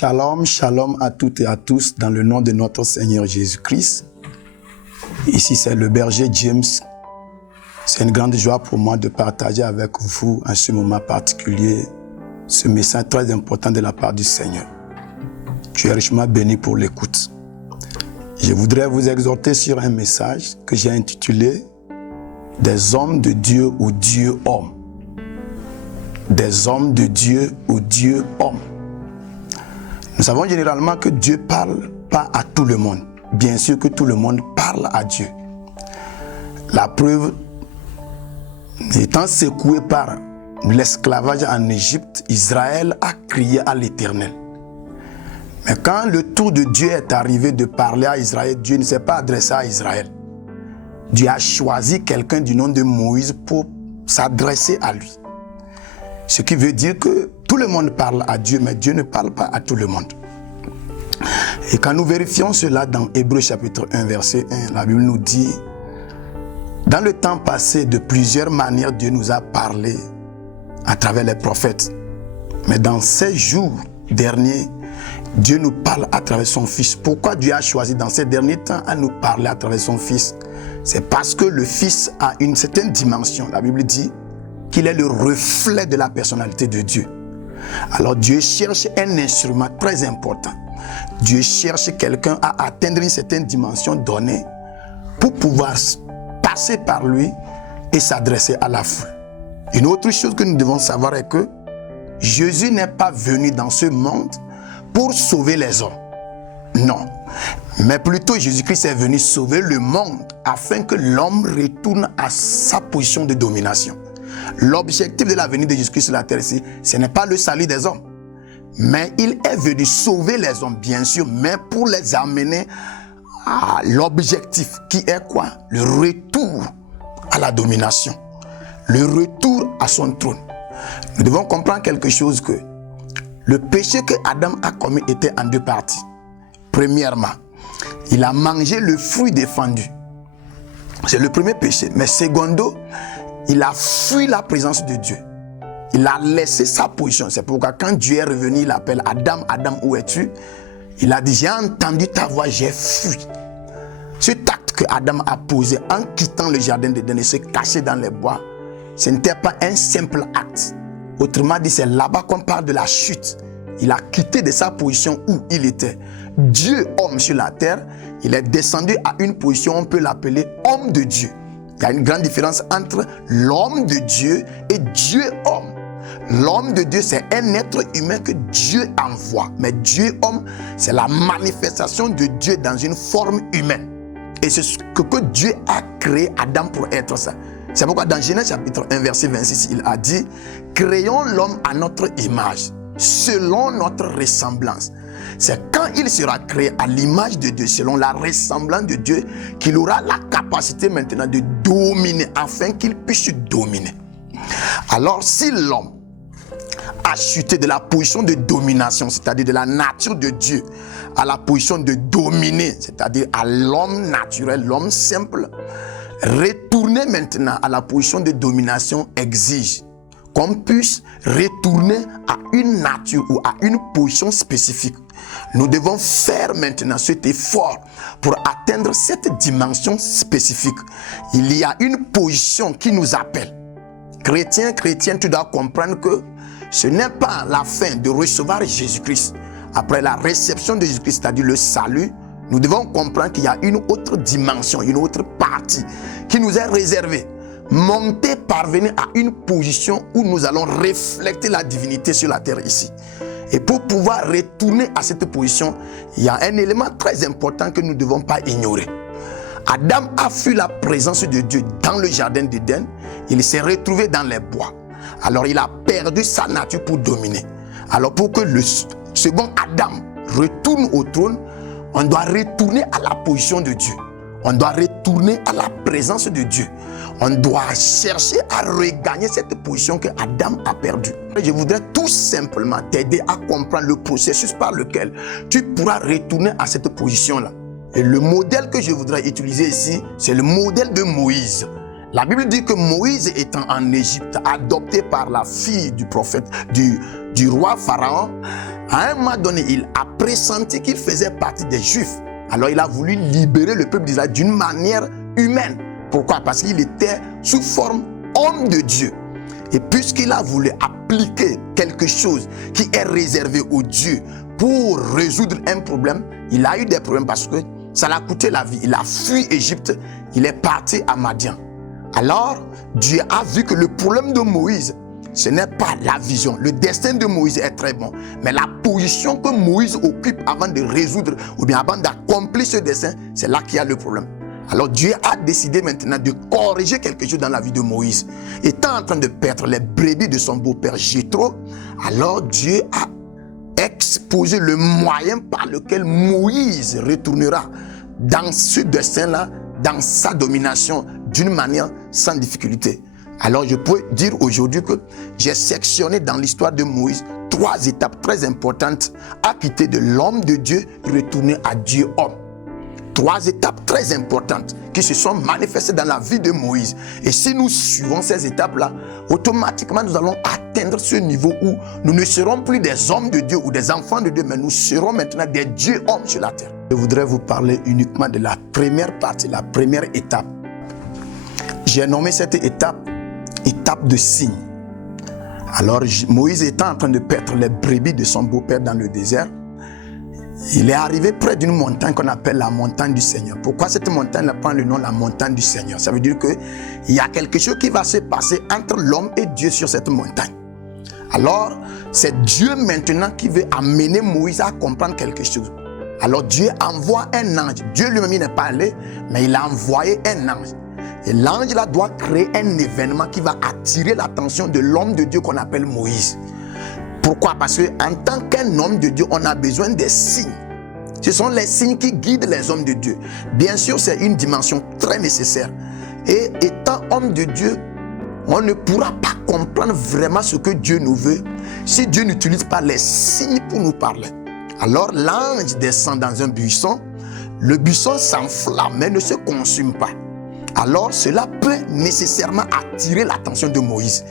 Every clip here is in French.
Shalom, shalom à toutes et à tous dans le nom de notre Seigneur Jésus-Christ. Ici c'est le berger James. C'est une grande joie pour moi de partager avec vous en ce moment particulier ce message très important de la part du Seigneur. Tu es richement béni pour l'écoute. Je voudrais vous exhorter sur un message que j'ai intitulé « Des hommes de Dieu ou Dieu homme ». Des hommes de Dieu ou Dieu homme. Nous savons généralement que Dieu parle pas à tout le monde. Bien sûr que tout le monde parle à Dieu. La preuve, étant secoué par l'esclavage en Égypte, Israël a crié à l'Éternel. Mais quand le tour de Dieu est arrivé de parler à Israël, Dieu ne s'est pas adressé à Israël. Dieu a choisi quelqu'un du nom de Moïse pour s'adresser à lui. Ce qui veut dire que tout le monde parle à Dieu, mais Dieu ne parle pas à tout le monde. Et quand nous vérifions cela dans Hébreux chapitre 1, verset 1, la Bible nous dit « Dans le temps passé, de plusieurs manières, Dieu nous a parlé à travers les prophètes. Mais dans ces jours derniers, Dieu nous parle à travers son Fils. » Pourquoi Dieu a choisi dans ces derniers temps à nous parler à travers son Fils? C'est parce que le Fils a une certaine dimension. La Bible dit qu'il est le reflet de la personnalité de Dieu. Alors Dieu cherche un instrument très important. Dieu cherche quelqu'un à atteindre une certaine dimension donnée pour pouvoir passer par lui et s'adresser à la foule. Une autre chose que nous devons savoir est que Jésus n'est pas venu dans ce monde pour sauver les hommes. Non. Mais plutôt Jésus-Christ est venu sauver le monde afin que l'homme retourne à sa position de domination. L'objectif de la venue de Jésus-Christ sur la terre ici, ce n'est pas le salut des hommes. Mais il est venu sauver les hommes, bien sûr, mais pour les amener à l'objectif qui est quoi? Le retour à la domination. Le retour à son trône. Nous devons comprendre quelque chose que le péché que Adam a commis était en deux parties. Premièrement, il a mangé le fruit défendu. C'est le premier péché. Mais secondo, il a fui la présence de Dieu. Il a laissé sa position. C'est pourquoi quand Dieu est revenu, il appelle Adam, Adam, où es-tu? Il a dit, j'ai entendu ta voix, j'ai fui. Cet acte que Adam a posé en quittant le jardin d'Éden et se cacher dans les bois, ce n'était pas un simple acte. Autrement dit, c'est là-bas qu'on parle de la chute. Il a quitté de sa position où il était Dieu, homme sur la terre. Il est descendu à une position, on peut l'appeler homme de Dieu. Il y a une grande différence entre l'homme de Dieu et Dieu homme. L'homme de Dieu, c'est un être humain que Dieu envoie. Mais Dieu homme, c'est la manifestation de Dieu dans une forme humaine. Et c'est ce que Dieu a créé Adam pour être ça. C'est pourquoi dans Genèse chapitre 1, verset 26, il a dit « Créons l'homme à notre image, selon notre ressemblance. » C'est quand il sera créé à l'image de Dieu, selon la ressemblance de Dieu, qu'il aura la capacité maintenant de dominer, afin qu'il puisse dominer. Alors, si l'homme a chuté de la position de domination, c'est-à-dire de la nature de Dieu, à la position de dominer, c'est-à-dire à l'homme naturel, l'homme simple, retourner maintenant à la position de domination exige qu'on puisse retourner à une nature ou à une position spécifique. Nous devons faire maintenant cet effort pour atteindre cette dimension spécifique. Il y a une position qui nous appelle. Chrétien, tu dois comprendre que ce n'est pas la fin de recevoir Jésus-Christ. Après la réception de Jésus-Christ, c'est-à-dire le salut, nous devons comprendre qu'il y a une autre dimension, une autre partie qui nous est réservée. Monter, parvenir à une position où nous allons refléter la divinité sur la terre ici. Et pour pouvoir retourner à cette position, il y a un élément très important que nous ne devons pas ignorer. Adam a fui la présence de Dieu dans le jardin d'Éden. Il s'est retrouvé dans les bois. Alors il a perdu sa nature pour dominer. Alors pour que le second Adam retourne au trône, on doit retourner à la position de Dieu. On doit retourner à la présence de Dieu. On doit chercher à regagner cette position que Adam a perdue. Je voudrais tout simplement t'aider à comprendre le processus par lequel tu pourras retourner à cette position-là. Et le modèle que je voudrais utiliser ici, c'est le modèle de Moïse. La Bible dit que Moïse étant en Égypte, adopté par la fille du prophète, du roi Pharaon, À un moment donné, il a pressenti qu'il faisait partie des Juifs. Alors il a voulu libérer le peuple d'Israël d'une manière humaine. Pourquoi? Parce qu'il était sous forme homme de Dieu. Et puisqu'il a voulu appliquer quelque chose qui est réservé aux dieux pour résoudre un problème, il a eu des problèmes parce que ça l'a coûté la vie. Il a fui Égypte, il est parti à Madian. Alors, Dieu a vu que le problème de Moïse, ce n'est pas la vision. Le destin de Moïse est très bon. Mais la position que Moïse occupe avant de résoudre ou bien avant d'accomplir ce destin, c'est là qu'il y a le problème. Alors Dieu a décidé maintenant de corriger quelque chose dans la vie de Moïse. Étant en train de perdre les brebis de son beau-père Jéthro, alors Dieu a exposé le moyen par lequel Moïse retournera dans ce destin-là, dans sa domination, d'une manière sans difficulté. Alors je peux dire aujourd'hui que j'ai sectionné dans l'histoire de Moïse 3 étapes très importantes à quitter de l'homme de Dieu et retourner à Dieu homme. 3 étapes très importantes qui se sont manifestées dans la vie de Moïse. Et si nous suivons ces étapes-là, automatiquement nous allons atteindre ce niveau où nous ne serons plus des hommes de Dieu ou des enfants de Dieu, mais nous serons maintenant des dieux hommes sur la terre. Je voudrais vous parler uniquement de la première partie, la première étape. J'ai nommé cette étape de signe. Alors Moïse étant en train de perdre les brebis de son beau-père dans le désert, il est arrivé près d'une montagne qu'on appelle la montagne du Seigneur. Pourquoi cette montagne prend le nom de la montagne du Seigneur? Ça veut dire qu'il y a quelque chose qui va se passer entre l'homme et Dieu sur cette montagne. Alors, c'est Dieu maintenant qui veut amener Moïse à comprendre quelque chose. Alors Dieu envoie un ange. Dieu lui-même n'est pas allé, mais il a envoyé un ange. Et l'ange là doit créer un événement qui va attirer l'attention de l'homme de Dieu qu'on appelle Moïse. Pourquoi? Parce qu'en tant qu'un homme de Dieu, on a besoin des signes. Ce sont les signes qui guident les hommes de Dieu. Bien sûr, c'est une dimension très nécessaire. Et étant homme de Dieu, on ne pourra pas comprendre vraiment ce que Dieu nous veut si Dieu n'utilise pas les signes pour nous parler. Alors l'ange descend dans un buisson. Le buisson s'enflamme mais ne se consume pas. Alors cela peut nécessairement attirer l'attention de Moïse.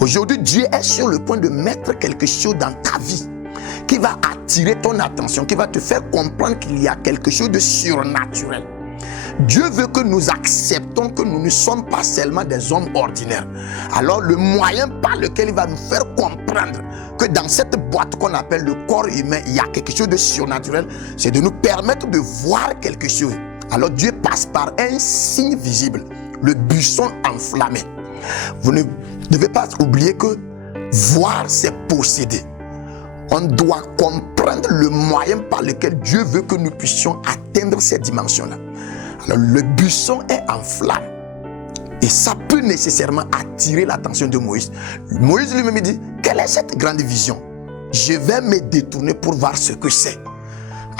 Aujourd'hui, Dieu est sur le point de mettre quelque chose dans ta vie qui va attirer ton attention, qui va te faire comprendre qu'il y a quelque chose de surnaturel. Dieu veut que nous acceptons que nous ne sommes pas seulement des hommes ordinaires. Alors le moyen par lequel il va nous faire comprendre que dans cette boîte qu'on appelle le corps humain, il y a quelque chose de surnaturel, c'est de nous permettre de voir quelque chose. Alors Dieu passe par un signe visible, le buisson enflammé. Vous ne devez pas oublier que voir, c'est posséder. On doit comprendre le moyen par lequel Dieu veut que nous puissions atteindre ces dimensions-là. Alors le buisson est en flamme. Et ça peut nécessairement attirer l'attention de Moïse. Moïse lui-même dit, quelle est cette grande vision? Je vais me détourner pour voir ce que c'est.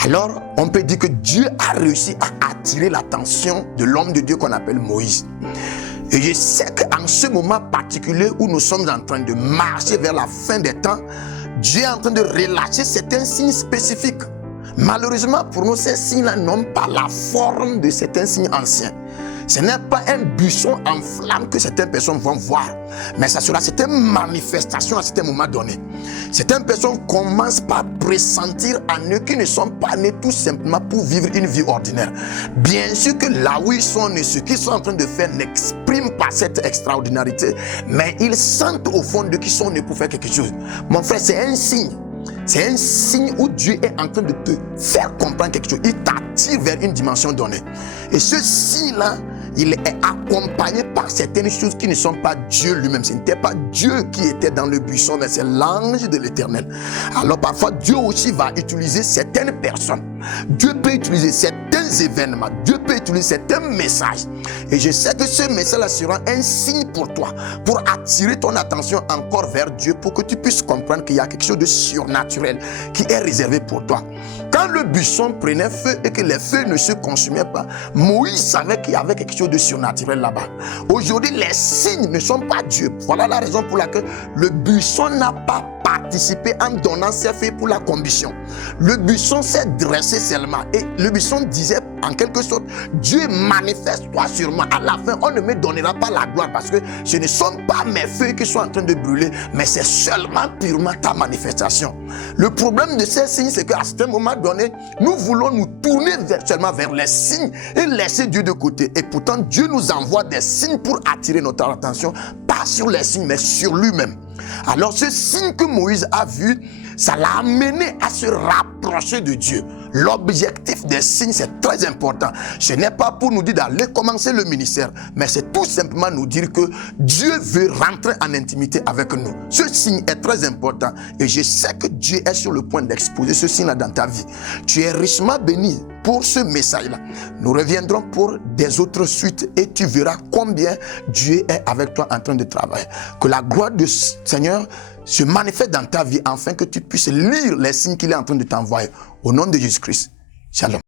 Alors, on peut dire que Dieu a réussi à attirer l'attention de l'homme de Dieu qu'on appelle Moïse. Et je sais qu'en ce moment particulier où nous sommes en train de marcher vers la fin des temps, Dieu est en train de relâcher certains signes spécifiques. Malheureusement pour nous, ces signes-là n'ont pas la forme de certains signes anciens. Ce n'est pas un buisson en flamme que certaines personnes vont voir, mais ça sera certaines manifestations à certains moments donnés. Certaines personnes commencent par pressentir en eux qu'ils ne sont pas nés tout simplement pour vivre une vie ordinaire. Bien sûr que là où ils sont nés, ce qu'ils sont en train de faire n'exprime pas cette extraordinarité, mais ils sentent au fond d'eux qu'ils sont nés pour faire quelque chose. Mon frère, c'est un signe. C'est un signe où Dieu est en train de te faire comprendre quelque chose. Il t'attire vers une dimension donnée. Et ce signe-là, il est accompagné par certaines choses qui ne sont pas Dieu lui-même. Ce n'était pas Dieu qui était dans le buisson, mais c'est l'ange de l'Éternel. Alors parfois, Dieu aussi va utiliser certaines personnes. Dieu peut utiliser certains événements. Dieu peut utiliser certains messages. Et je sais que ce message-là sera un signe pour toi, pour attirer ton attention encore vers Dieu, pour que tu puisses comprendre qu'il y a quelque chose de surnaturel qui est réservé pour toi. Quand le buisson prenait feu et que les feux ne se consumaient pas, Moïse savait qu'il y avait quelque chose de surnaturel là-bas. Aujourd'hui, les signes ne sont pas Dieu. Voilà la raison pour laquelle le buisson n'a pas participer en donnant ses feuilles pour la combustion. Le buisson s'est dressé seulement et le buisson disait en quelque sorte, Dieu manifeste-toi sur moi. À la fin, on ne me donnera pas la gloire parce que ce ne sont pas mes feuilles qui sont en train de brûler, mais c'est seulement purement ta manifestation. Le problème de ces signes, c'est qu'à un moment donné, nous voulons nous tourner seulement vers les signes et laisser Dieu de côté. Et pourtant, Dieu nous envoie des signes pour attirer notre attention, pas sur les signes, mais sur lui-même. Alors ce signe que Moïse a vu, ça l'a amené à se rapprocher de Dieu. L'objectif des signes, c'est très important. Ce n'est pas pour nous dire d'aller commencer le ministère, mais c'est tout simplement nous dire que Dieu veut rentrer en intimité avec nous. Ce signe est très important et je sais que Dieu est sur le point d'exposer ce signe-là dans ta vie. Tu es richement béni pour ce message-là. Nous reviendrons pour des autres suites et tu verras combien Dieu est avec toi en train de travailler. Que la gloire du Seigneur se manifeste dans ta vie afin que tu puisses lire les signes qu'il est en train de t'envoyer. Au nom de Jésus-Christ. Shalom.